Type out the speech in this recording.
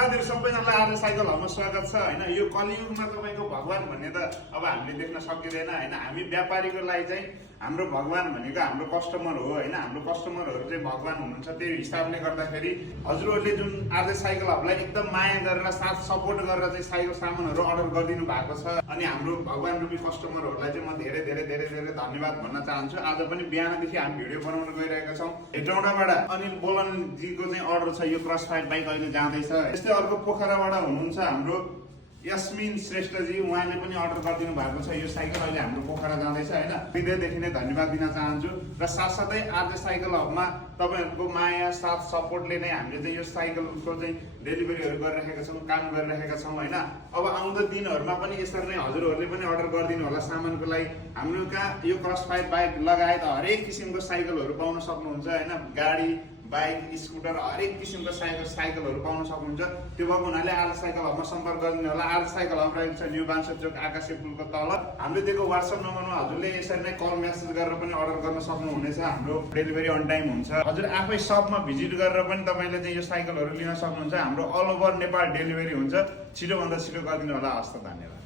साथीहरु सबैजनालाई आज साइकल हबमा स्वागत छ हैन। यो कलियुगमा तपाईको भगवान भन्ने त अब हामीले देख्न सकिदैन हैन। हामी व्यापारीको लागि चाहिँ हाम्रो भगवान भनेको हाम्रो कस्टमर हो हैन। हाम्रो कस्टमरहरु चाहिँ भगवान हुनुहुन्छ। त्यो हिसाबले गर्दाखेरि हजुरहरुले जुन आज साइकल हबलाई एकदम माया गरेर साथ सपोर्ट गरेर चाहिँ साइकल सामानहरु अर्डर गरिदिनु भएको छ। अनि हाम्रो भगवान रूपी कस्टमरहरुलाई चाहिँ म धेरै धेरै धेरै धेरै धन्यवाद भन्न चाहन्छु। आज पनि बिहानदेखि हामी भिडियो बनाउन गइरहेका छौं हेटौडाबाट। अनिल बोलन जीको चाहिँ अर्डर छ। यो क्रस फाइट बाइक अहिले जाँदैछ। यस्तै अर्को पोखराबाट हुनुहुन्छ हाम्रो यास्मिन श्रेष्ठजी, उहाँले पनि अर्डर गरिदिनु भएको छ। यो साइकल अहिले हाम्रो पोखरा जाँदैछ हैन। हृदयदेखि नै धन्यवाद दिन चाहन्छु। र साथसाथै आज साइकल हबमा तपाईहरुको माया साथ सपोर्टले नै हामीले चाहिँ यो साइकलको चाहिँ डेलिभरीहरु गरिरहेका छौं, काम गरिरहेका छौं हैन। अब आउँदो दिनहरुमा पनि यसरी नै हजुरहरुले पनि अर्डर गरिदिनु होला सामानको लागि। हाम्रो कहाँ यो क्रस फाइट बाइक लगायत हरेक किसिमको साइकलहरु पाउन सक्नुहुन्छ हैन। गाडी, बाइक, स्कुटर हरेक किसिमको साइकलहरु पाउन सक्नुहुन्छ। त्यो भएको हुनाले आर साइकल हबमा सम्पर्क गरिदिनु होला। आर साइकल हब रहेको छ न्यू बान्सर चोक आकाशे पुलको तल। हामीले दिएको WhatsApp नम्बरमा हजुरले यसरी नै कल मेसेज गरेर पनि अर्डर गर्न सक्नुहुनेछ। हाम्रो डेलिभरी अन टाइम हुन्छ। हजुर आफै शपमा भिजिट गरेर पनि तपाईले चाहिँ यो साइकलहरु लिन सक्नुहुन्छ। हाम्रो अल ओभर नेपाल डेलिभरी हुन्छ। छिटो भन्दा छिटो गरिदिनु होला। हस्त धन्यवाद।